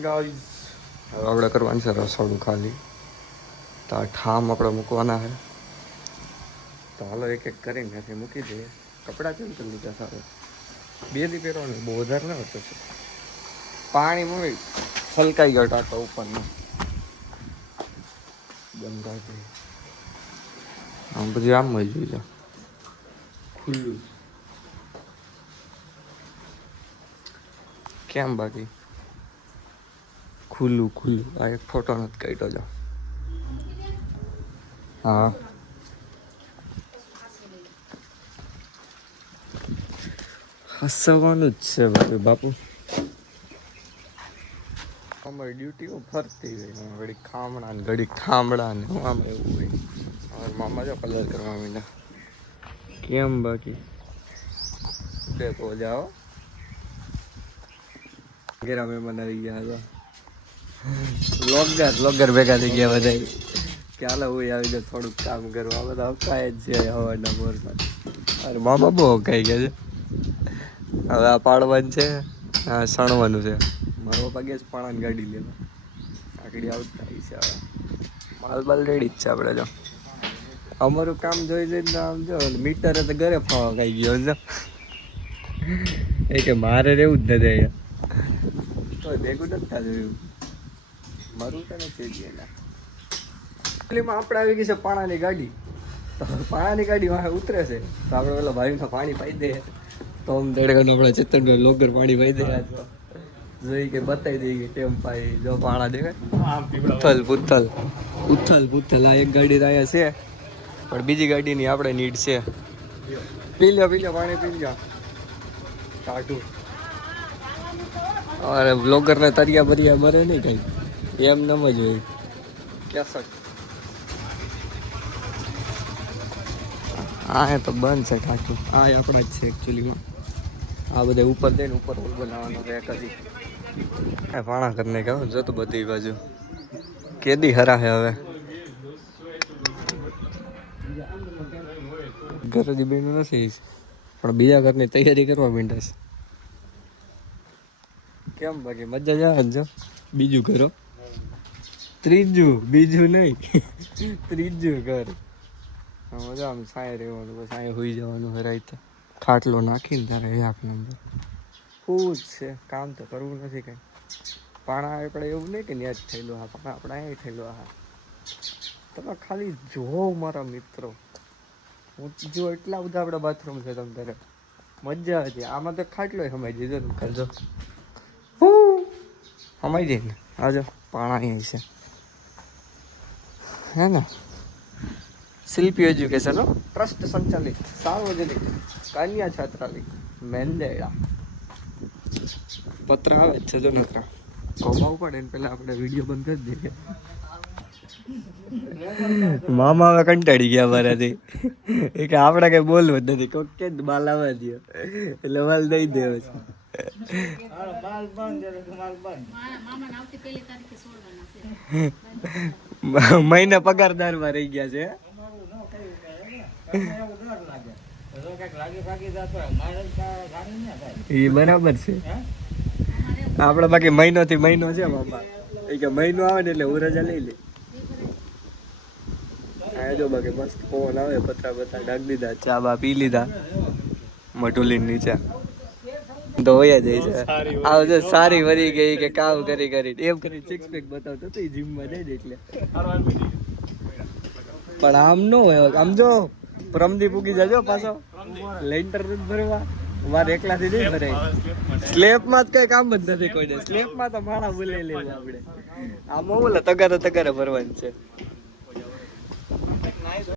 Morning guys. હવે આપણે કરવાનું છે રસોડું ખાલી. તો આ ઠામ આપણે મૂકવાના છે. તો હાલો એક એક કરીને ત્યાંથી મૂકી દઈએ. કપડાં ચેન્જ કરી લીધા સારું. 2 દી પહેરવાનું બહુ વધારે ન હતો છે. પાણી મમ્મી છલકાઈ ગયો ટાંકો ઉપરનો. બંધાઈ આમ પછી આમ જ જોઈ જા ખુલ્લું. કેમ બાકી ખુલ્લું ખુલ્લું. આ એક ફોટો નથી કાઢ્યો જો. હા હસવાનું જ છે ભાઈ બાપુ. અમારી ડ્યુટીઓ ફરતી હોય. ઘડી ખામણા ને ઘડી ખામડા ને હું આમ એવું હોય. અમારા મામા જો કલર કરવા માંડ્યા. કેમ બાકી દેખો જાઓ ઘેરા મહેમાન આવી ગયા હતા. બ્લોગર ભેગા થઈ ગયા બધા કે હાલો હું આવી જાય થોડુંક કામ કરવા. બધા અકાય જ છે હવાના મોરમાં. અરે મામા બહુ અકાઈ ગયા છે. હવે આ પાડવાનું છે, આ સણવાનું છે. મારો પપ્પા ગેસ પાણાની ગાડી લેવા આકડી આવતા છે. હવે માલ બાલ રેડી જ છે આપણે. જો અમારું કામ જોઈ જઈને આમ જો મીટરે તો ઘરે ફાવા ખાઈ ગયો છે. એ કે મારે રહેવું જ નથી અહીંયા. તો ભેગું નથી થતું. મારું તો નથી એના. પેલીમાં આપણે આવી ગઈ છે પાણાની ગાડી. તો પાણાની ગાડી વાંહે ઉતરે છે તો આપણે પેલા ભાઈને પાણી પાઈ દે. તો આમ દડકાનું આપણા ચેતનભાઈ લોગર પાણી પાઈ દે. જોઈ કે બતાવી દઈએ કે કેમ પાઈ. જો પાણા દેખાય ઉથલ આ એક ગાડી તો અહીંયા છે પણ બીજી ગાડીની આપણે નીડ છે. પી લો પાણી પી લો. ટાટું અરે બ્લોગરને તરિયા બરિયા મરે નહીં કઈ. એમ નમ જ હોય. કેસક આ તો બંધ છે ટાટું. આ આપણા જ છે એકચ્યુઅલીમાં. આ બધા ઉપર જઈને ઉપર બનાવવાનો છે. કદી પાણા કરીને કહો જો તો બધી બાજુ કેદી હરા હે. હવે ઘરે જ બેન નથી પણ બીજા ઘરની તૈયારી કરવા માંડ્યા છે. કેમ બાકી મજા જ આવે જો. બીજું ઘરો બીજું નહીં ત્રીજું ઘર. મજા આમ સાંય રહેવાનું બસ. અહીંયા હોઈ જવાનું હરાય. ખાટલો નાખીને તારે એક નંબર. શું જ છે કામ તો કરવું નથી કંઈ. પાણા આપણે એવું નહીં કે ત્યાં જ થયેલું. હા પાણા આપણે અહીંયા થયેલું. હા તમે ખાલી જોવો મારા મિત્રો. હું જો એટલા બધા આપણા બાથરૂમ છે તમે તારે મજા હતી. આમાં તો ખાટલો સમાઈ દીધો. તમે કરજો સમાઈ જાય ને. આજો પાણા અહીં છે હે ને. શિલ્પી એજ્યુકેશન ટ્રસ્ટ સંચાલિત સાર્વજનિક કન્યા છાત્રાલય મેંદેડા. પત્ર આવે જ છે જો નકરા કમાવું પડે ને પેલા આપણે વિડીયો બંધ કરી દઈએ. મામા હવે કંટાળી ગયા મારાથી. એ કે આપણે કઈ બોલવું જ નથી. કોક કે બાલ આવવા દો એટલે માલ દઈ દેવો છે. મહિના પગારદારમાં રહી ગયા છે. એ બરાબર છે. આપડે બાકી મહિનો થી મહિનો છે બાપા. એ કે મહિનો આવે ને એટલે હું રજા લઈ લે. જો બાકી મસ્ત ફોન આવે. પતરા બતા ડાક દીધા. ચા બા પી લીધા. મટુલીન નીચે તો વયા જાય છે. આવજો સારી વરી ગઈ કે કામ કરી એમ કરી સિક્સ પેક બતાવતો તો જીમમાં જાય ને એટલે. પણ આમ ન હોય. આમ જો પ્રમદી પૂગી જજો પાછો. લેન્ટર ભરવા મારે એકલાથી નહીં ભરાય. સ્લેબમાં જ કઈ કામ જ નથી કોઈને. સ્લેબમાં તો માણા બોલાઈ લેવું આપણે. આમાં બોલે તગારે ભરવાનું છે.